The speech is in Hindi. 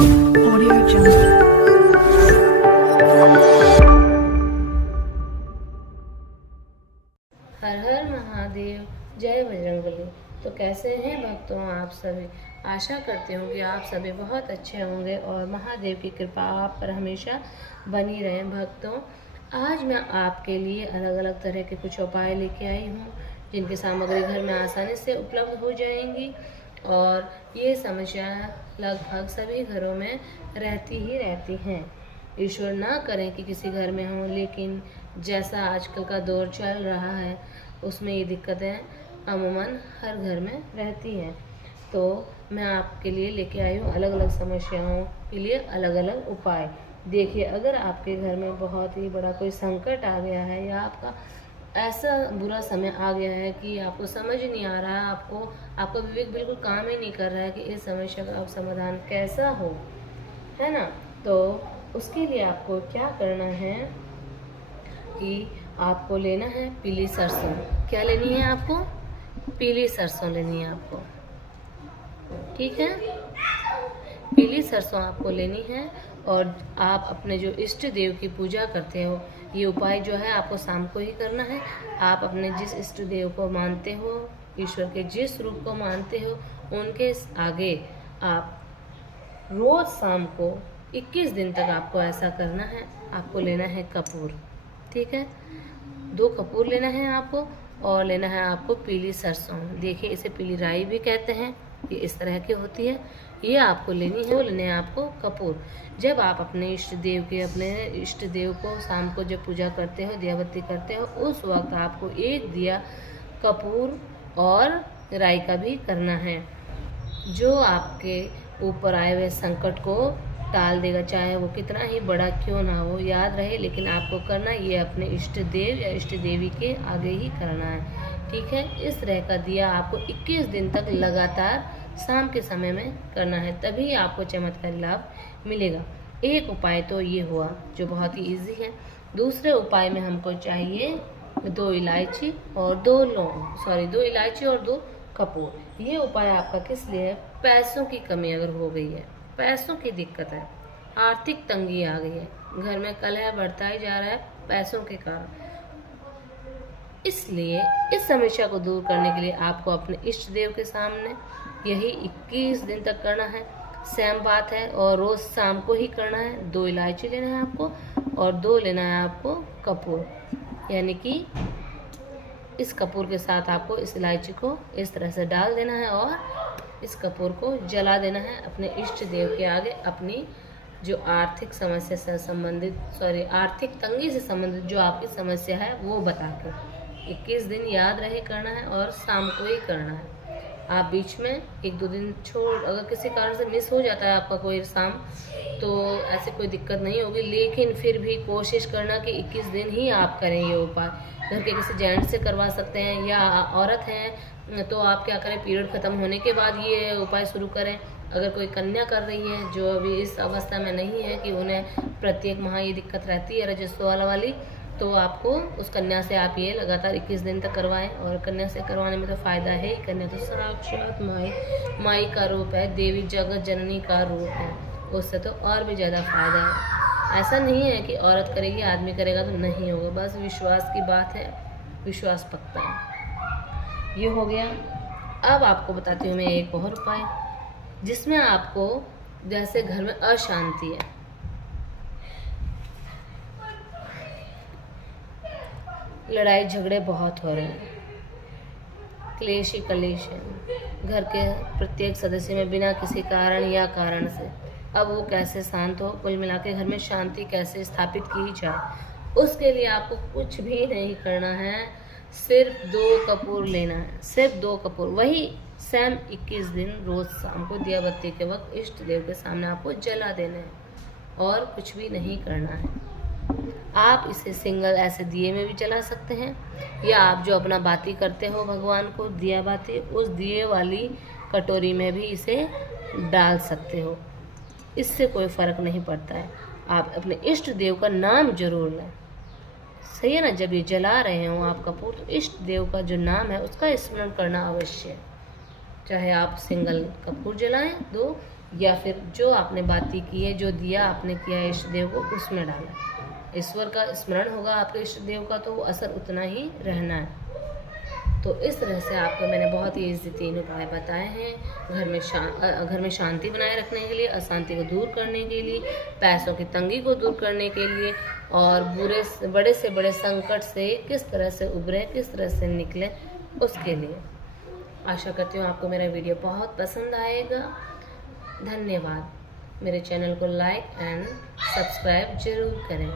Audio Jungle. हर हर महादेव, जय बजरंगबली। तो कैसे हैं भक्तों आप सभी। आशा करती हूँ कि आप सभी बहुत अच्छे होंगे और महादेव की कृपा आप पर हमेशा बनी रहे। भक्तों, आज मैं आपके लिए अलग अलग तरह के कुछ उपाय लेके आई हूँ जिनकी सामग्री घर में आसानी से उपलब्ध हो जाएंगी और ये समस्या लगभग सभी घरों में रहती ही रहती हैं। ईश्वर ना करें कि किसी घर में हो, लेकिन जैसा आजकल का दौर चल रहा है उसमें ये दिक्कतें अमूमन हर घर में रहती हैं। तो मैं आपके लिए लेके आई हूँ अलग अलग समस्याओं के लिए अलग अलग उपाय। देखिए, अगर आपके घर में बहुत ही बड़ा कोई संकट आ गया है या आपका ऐसा बुरा समय आ गया है कि आपको समझ नहीं आ रहा है, आपका विवेक बिल्कुल काम ही नहीं कर रहा है कि इस समस्या का अब समाधान कैसा हो, है ना। तो उसके लिए आपको क्या करना है कि आपको लेना है पीली सरसों। क्या लेनी है आपको? पीली सरसों लेनी है आपको, ठीक है। पीली सरसों आपको लेनी है और आप अपने जो इष्ट देव की पूजा करते हो, ये उपाय जो है आपको शाम को ही करना है। आप अपने जिस इष्ट देव को मानते हो, ईश्वर के जिस रूप को मानते हो, उनके आगे आप रोज शाम को 21 दिन तक आपको ऐसा करना है। आपको लेना है कपूर, ठीक है। 2 कपूर लेना है आपको और लेना है आपको पीली सरसों। देखिए, इसे पीली राई भी कहते हैं, ये इस तरह की होती है। ये आपको लेनी है। लेने हैं आपको कपूर। जब आप अपने इष्ट देव को शाम को जब पूजा करते हो, दिया बत्ती करते हो, उस वक्त आपको 1 दिया कपूर और राई का भी करना है, जो आपके ऊपर आए हुए संकट को टाल देगा, चाहे वो कितना ही बड़ा क्यों ना हो। याद रहे, लेकिन आपको करना ये अपने इष्ट देव या इष्ट देवी के आगे ही करना है, ठीक है। इस तरह का दिया आपको 21 दिन तक लगातार शाम के समय में करना है, तभी आपको चमत्कारी लाभ मिलेगा। एक उपाय तो ये हुआ जो बहुत ही इजी है। दूसरे उपाय में हमको चाहिए 2 इलायची और 2 लौंग, 2 इलायची और 2 कपूर। ये उपाय आपका किस लिए है? पैसों की कमी अगर हो गई है, पैसों की दिक्कत है, आर्थिक तंगी आ गई है, घर में कलह बढ़ता ही जा रहा है पैसों के कारण, इसलिए इस समस्या को दूर करने के लिए आपको अपने इष्ट देव के सामने यही 21 दिन तक करना है। सेम बात है और रोज शाम को ही करना है। 2 इलायची लेना है आपको और 2 लेना है आपको कपूर, यानी कि इस कपूर के साथ आपको इस इलायची को इस तरह से डाल देना है और इस कपूर को जला देना है अपने इष्ट देव के आगे। अपनी जो आर्थिक समस्या से संबंधित आर्थिक तंगी से संबंधित जो आपकी समस्या है वो बता कर 21 दिन याद रहे करना है और शाम को ही करना है। आप बीच में 1-2 दिन छोड़, अगर किसी कारण से मिस हो जाता है आपका कोई शाम, तो ऐसे कोई दिक्कत नहीं होगी, लेकिन फिर भी कोशिश करना कि 21 दिन ही आप करें ये उपाय। घर के किसी जेंट से करवा सकते हैं या औरत हैं तो आप क्या करें, पीरियड ख़त्म होने के बाद ये उपाय शुरू करें। अगर कोई कन्या कर रही है जो अभी इस अवस्था में नहीं है कि उन्हें प्रत्येक माह ये दिक्कत रहती है रजस्वला वाली, तो आपको उस कन्या से आप ये लगातार 21 दिन तक करवाएं। और कन्या से करवाने में तो फ़ायदा है ही, कन्या तो साक्षात माई का रूप है, देवी जगत जननी का रूप है, उससे तो और भी ज़्यादा फ़ायदा है। ऐसा नहीं है कि औरत करेगी आदमी करेगा तो नहीं होगा, बस विश्वास की बात है, विश्वास पक्का है। ये हो गया। अब आपको बताती हूँ मैं एक और उपाय, जिसमें आपको जैसे घर में अशांति है, लड़ाई झगड़े बहुत हो रहे हैं, क्लेश ही कलेश है घर के प्रत्येक सदस्य में बिना किसी कारण या कारण से, अब वो कैसे शांत हो, कुल मिला के घर में शांति कैसे स्थापित की जाए, उसके लिए आपको कुछ भी नहीं करना है। सिर्फ 2 कपूर लेना है, सिर्फ 2 कपूर, वही सेम 21 दिन रोज शाम को दिया बत्ती के वक्त इष्ट देव के सामने आपको जला देना है और कुछ भी नहीं करना है। आप इसे सिंगल ऐसे दिए में भी जला सकते हैं, या आप जो अपना बाती करते हो भगवान को, दिया बाती, उस दिए वाली कटोरी में भी इसे डाल सकते हो, इससे कोई फ़र्क नहीं पड़ता है। आप अपने इष्ट देव का नाम जरूर लें, सही है ना। जब ये जला रहे हो आप कपूर, तो इष्ट देव का जो नाम है उसका स्मरण करना अवश्य है। चाहे आप सिंगल कपूर जलाएं 2 या फिर जो आपने बातें की है, जो दिया आपने किया है इष्ट देव को, उसमें डालें। ईश्वर का स्मरण होगा आपके इष्ट देव का तो वो असर उतना ही रहना है। तो इस तरह से आपको मैंने बहुत ही इजी 3 उपाय बताए हैं घर में शांति बनाए रखने के लिए, अशांति को दूर करने के लिए, पैसों की तंगी को दूर करने के लिए, और बड़े से बड़े संकट से किस तरह से उभरें, किस तरह से निकलें, उसके लिए। आशा करती हूँ आपको मेरा वीडियो बहुत पसंद आएगा। धन्यवाद। मेरे चैनल को लाइक एंड सब्सक्राइब ज़रूर करें।